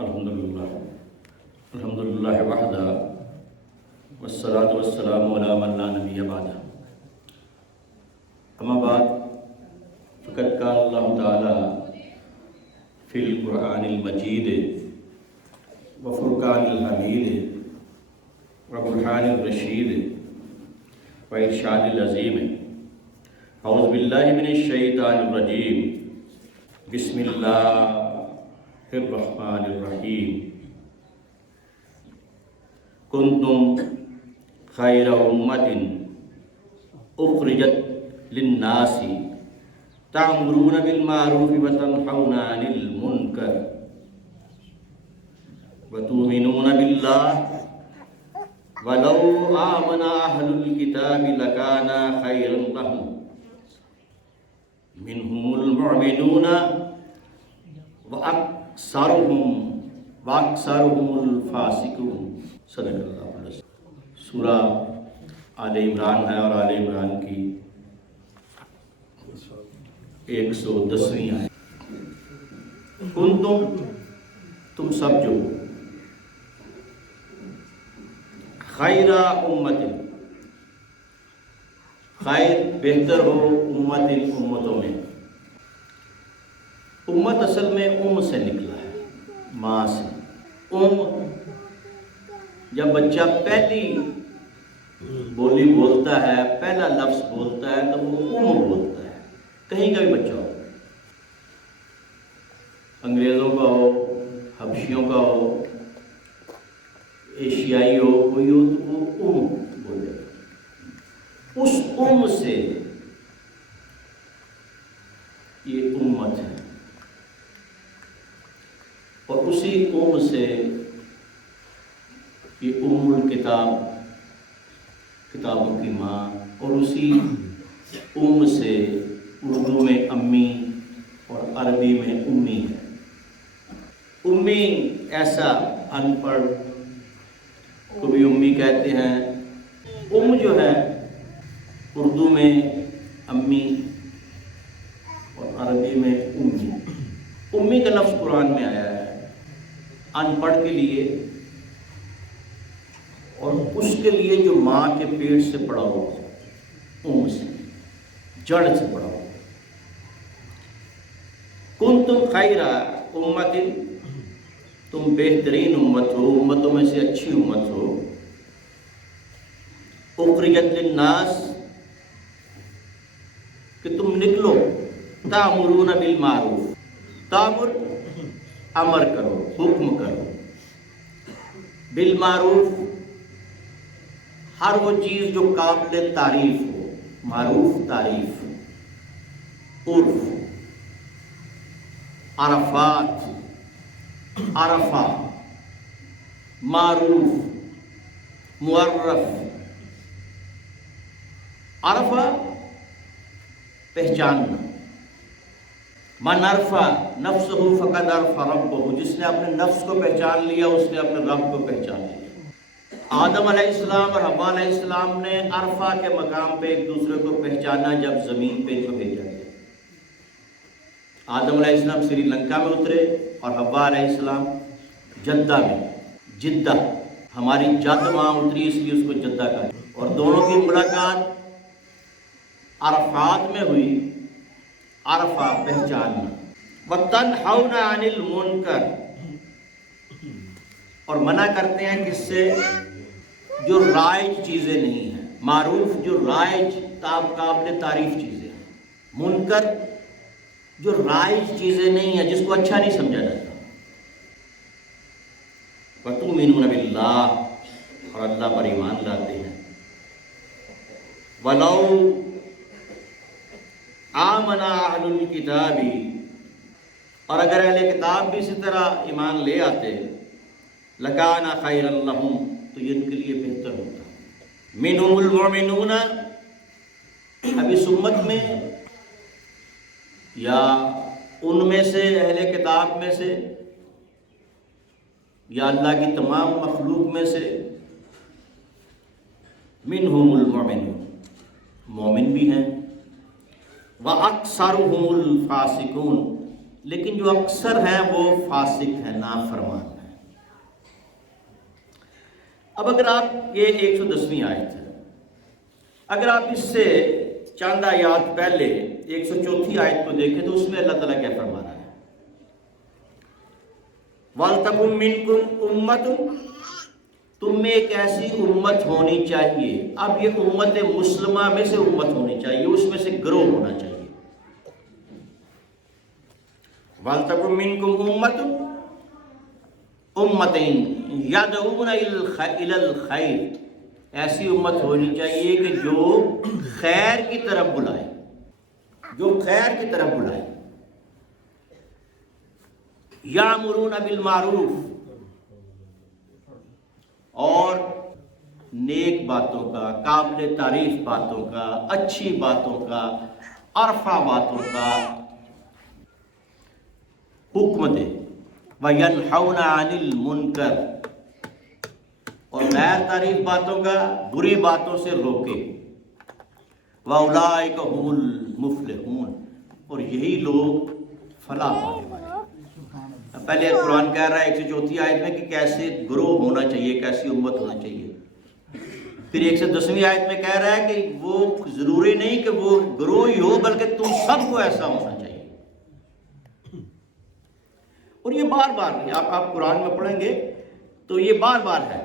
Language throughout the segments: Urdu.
الحمدللہ وحدہ والصلاة والسلام علی من لا نبی بعدہ اما بعد فقد قال اللہ تعالی فی القرآن المجید وفرقان الحمید وبرہان الرشید وارشاد العظیم اعوذ باللہ من الشیطان الرجیم بسم اللہ الرحمن الرحیم کنتم خیر امت اخرجت للناس تعمرون بالمعروف وتنہون عن المنکر وتؤمنون باللہ ولو آمن اہل الکتاب لکان خیرا لهم منهم المؤمنون وَأَكْثَرُهُمُ الْفَاسِقُونَ صدق اللہ علیہ وسلم۔ سورہ آل عمران ہے اور آل عمران کی 110ویں آیت۔ تم سب جو خیر امت، خیر بہتر ہو امتوں میں۔ امت اصل میں سے نکلا ہے، ماں سے۔ جب بچہ پہلی بولی بولتا ہے، پہلا لفظ بولتا ہے تو وہ بولتا ہے، کہیں کا بھی بچہ ہو، انگریزوں کا ہو، حبشیوں کا ہو، ایشیائی ہو، کوئی ہو تو وہ بولے گا۔ اس سے یہ امت ہے، اور اسی سے یہ الکتاب، کتابوں کی ماں، اور اسی سے اردو میں امی اور عربی میں امی ہے۔ امی ایسا ان پڑھ کو بھی امی کہتے ہیں۔ جو ہے اردو میں امی اور عربی میں امی۔ امی کا لفظ قرآن میں آیا ہے ان پڑھ کے لیے، اور اس کے لیے جو ماں کے پیٹ سے پڑا ہو، سے جڑ سے پڑا ہو۔ کنتم خیر امت، تم بہترین امت ہو، امتوں میں سے اچھی امت ہو۔ اخرجت للناس، کہ تم نکلو، تأمرون بالمعروف، تامر امر کرو، حکم کرو، بالمعروف ہر وہ چیز جو قابل تعریف ہو، معروف تعریف، عرف، عرفات، عرفہ، معروف، معرف۔ عرفہ پہچاننا، من عرفہ نفسہ فقد عرف ربہ، جس نے اپنے نفس کو پہچان لیا اس نے اپنے رب کو پہچان لیا۔ آدم علیہ السلام اور حوا علیہ السلام نے عرفہ کے مقام پہ ایک دوسرے کو پہچانا جب زمین پہ جو بھیجا گیا۔ آدم علیہ السلام سری لنکا میں اترے اور حوا علیہ السلام جدہ میں، جدہ، ہماری جد وہاں اتری اس لیے اس کو جدہ کہا، اور دونوں کی ملاقات عرفات میں ہوئی۔ عرفہ پہچاننا، وَتَنْحَوْنَ عَنِ الْمُنْكَرِ، اور منع کرتے ہیں کس سے؟ جو رائج چیزیں نہیں ہیں، معروف جو رائج قابل تعریف چیزیں ہیں، منکر جو رائج چیزیں نہیں ہیں، جس کو اچھا نہیں سمجھا جاتا۔ وَتُؤْمِنُونَ بِاللَّهِ، اور اللہ پر ایمان لاتے ہیں۔ وَلَوْ آمن اہل الکتاب، اور اگر اہل کتاب بھی اسی طرح ایمان لے آتے، لکان خیرا لہم، تو یہ ان کے لیے بہتر ہوتا۔ منہم المؤمنون، اب اس امت میں یا ان میں سے، اہل کتاب میں سے یا اللہ کی تمام مخلوق میں سے، منہم المؤمنون، مومن بھی ہیں، وَأَكْثَرُهُمُ الْفَاسِقُونَ، لیکن جو اکثر ہیں وہ فاسق ہیں، نافرمان ہیں۔ اب اگر آپ یہ 110ویں آیت ہے، اگر آپ اس سے چند آیات پہلے 104 آیت کو دیکھیں تو اس میں اللہ تعالیٰ کیا فرما رہا ہے؟ وَلْتَكُن مِّنكُمْ أُمَّةٌ، تم میں ایک ایسی امت ہونی چاہیے۔ اب یہ امت مسلمہ میں سے امت ہونی چاہیے، اس میں سے گروہ ہونا چاہیے۔ وَلْتَكُن مِّنكُمْ أُمَّةٌ يَدْعُونَ إِلَى الْخَيْرِ، ایسی امت ہونی چاہیے کہ جو خیر کی طرف بلائے، جو خیر کی طرف بلائے۔ یامرون بالمعروف، اور نیک باتوں کا، قابل تعریف باتوں کا، اچھی باتوں کا، عرفہ باتوں کا حکم دے۔ وَيَنْحَوْنَ عَنِ الْمُنْكَرِ، اور غیر تعریف باتوں کا، بری باتوں سے روکے۔ وَأُولَٰئِكَ هُمُ الْمُفْلِحُونَ، اور یہی لوگ فلاح پانے والے ہیں۔ پہلے قرآن کہہ رہا ہے 104 آیت میں کہ کیسے گروہ ہونا چاہیے، کیسی امت ہونا چاہیے۔ پھر 110ویں آیت میں کہہ رہا ہے کہ وہ ضروری نہیں کہ وہ گروہ ہی ہو، بلکہ تم سب کو ایسا ہونا چاہیے۔ اور یہ بار بار آپ قرآن میں پڑھیں گے تو یہ بار بار ہے۔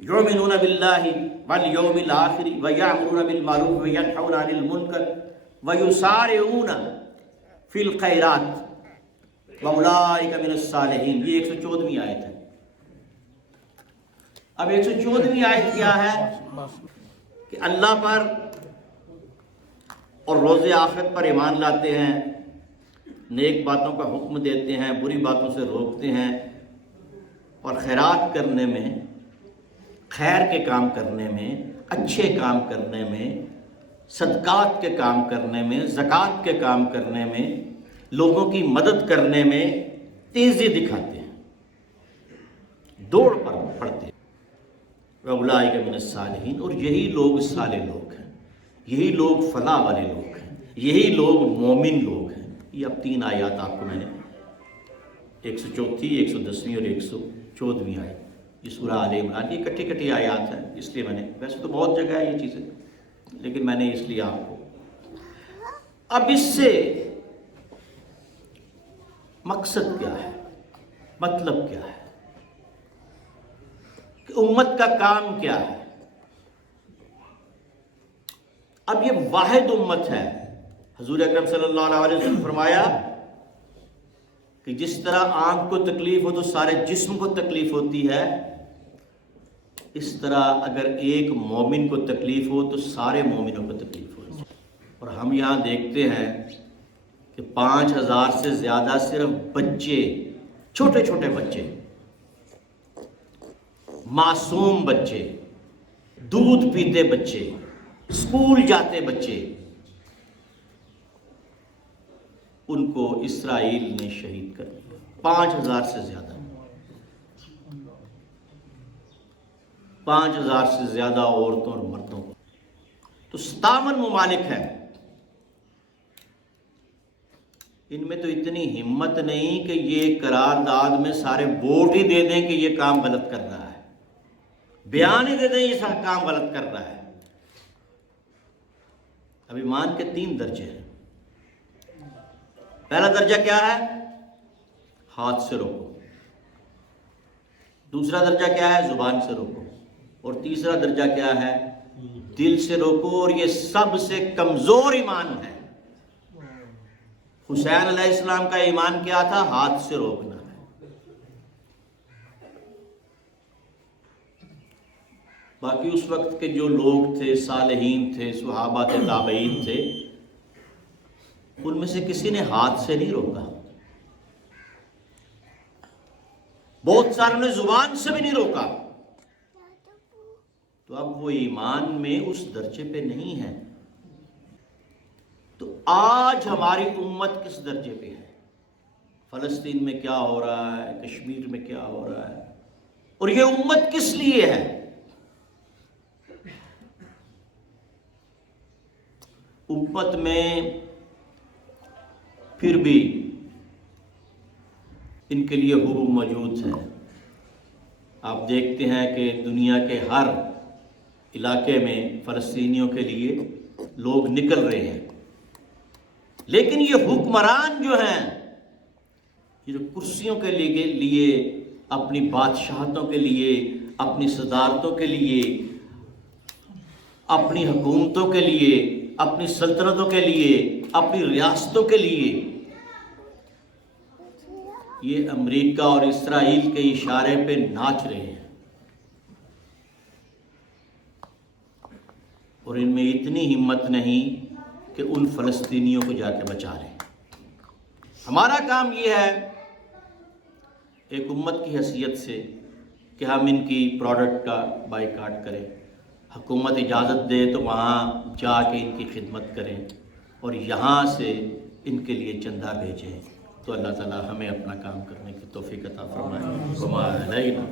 یؤمنون باللہ والیوم الآخر ویأمرون بالمعروف وینہون عن المنکر ویسارعون فی الخیرات واولئک من الصالحین، یہ 114ویں آیت ہے۔ اب 114ویں آیت کیا ہے کہ اللہ پر اور روز آخرت پر ایمان لاتے ہیں، نیک باتوں کا حکم دیتے ہیں، بری باتوں سے روکتے ہیں، اور خیرات کرنے میں، خیر کے کام کرنے میں، اچھے کام کرنے میں، صدقات کے کام کرنے میں، زکوٰۃ کے کام کرنے میں، لوگوں کی مدد کرنے میں تیزی دکھاتے ہیں، دوڑ پر پڑتے ہیں۔ وَأُولَٰئِكَ مِنَ الصَّالِحِينَ، اور یہی لوگ صالح لوگ ہیں، یہی لوگ فلاح والے لوگ ہیں، یہی لوگ مومن لوگ ہیں۔ یہ اب 3 آیات آپ کو میں نے 104، 110ویں اور 114ویں آیت، یہ سورہ آل عمران، یہ کٹی کٹی آیات ہیں، اس لیے میں نے، ویسے تو بہت جگہ ہے یہ چیزیں، لیکن میں نے اس لیے آپ کو۔ اب اس سے مقصد کیا ہے، مطلب کیا ہے، کہ امت کا کام کیا ہے؟ اب یہ واحد امت ہے۔ حضور اکرم صلی اللہ علیہ وسلم نے فرمایا کہ جس طرح آنکھ کو تکلیف ہو تو سارے جسم کو تکلیف ہوتی ہے، اس طرح اگر ایک مومن کو تکلیف ہو تو سارے مومنوں کو تکلیف ہوتی ہے۔ اور ہم یہاں دیکھتے ہیں کہ 5000 سے زیادہ صرف بچے، چھوٹے چھوٹے بچے، معصوم بچے، دودھ پیتے بچے، اسکول جاتے بچے، ان کو اسرائیل نے شہید کر دیا، 5000 سے زیادہ، 5000 سے زیادہ عورتوں اور مردوں کو۔ تو 57 ممالک ہیں، ان میں تو اتنی ہمت نہیں کہ یہ قرارداد میں سارے ووٹ ہی دے دیں کہ یہ کام غلط کر رہا ہے، بیان ہی دے دیں یہ کام غلط کر رہا ہے۔ اب ایمان کے 3 درجے ہیں۔ پہلا درجہ کیا ہے؟ ہاتھ سے روکو۔ دوسرا درجہ کیا ہے؟ زبان سے روکو۔ اور تیسرا درجہ کیا ہے؟ دل سے روکو، اور یہ سب سے کمزور ایمان ہے۔ حسین علیہ السلام کا ایمان کیا تھا؟ ہاتھ سے روکنا ہے۔ باقی اس وقت کے جو لوگ تھے، صالحین تھے، صحابہ تھے، تابعین تھے، ان میں سے کسی نے ہاتھ سے نہیں روکا، بہت ساروں نے زبان سے بھی نہیں روکا۔ تو اب وہ ایمان میں اس درجے پہ نہیں ہے۔ تو آج ہماری امت کس درجے پہ ہے؟ فلسطین میں کیا ہو رہا ہے، کشمیر میں کیا ہو رہا ہے، اور یہ امت کس لیے ہے؟ امت میں پھر بھی ان کے لیے حب موجود ہے۔ آپ دیکھتے ہیں کہ دنیا کے ہر علاقے میں فلسطینیوں کے لیے لوگ نکل رہے ہیں، لیکن یہ حکمران جو ہیں، یہ جو کرسیوں کے لیے اپنی بادشاہتوں کے لیے، اپنی صدارتوں کے لیے، اپنی حکومتوں کے لیے، اپنی سلطنتوں کے لیے، اپنی ریاستوں کے لیے، یہ امریکہ اور اسرائیل کے اشارے پہ ناچ رہے ہیں، اور ان میں اتنی ہمت نہیں کہ ان فلسطینیوں کو جا کے بچا لیں۔ ہمارا کام یہ ہے ایک امت کی حیثیت سے کہ ہم ان کی پروڈکٹ کا بائیکاٹ کریں، حکومت اجازت دے تو وہاں جا کے ان کی خدمت کریں، اور یہاں سے ان کے لیے چندہ بھیجیں۔ تو اللہ تعالیٰ ہمیں اپنا کام کرنے کی توفیق عطا فرمائے۔ وما علینا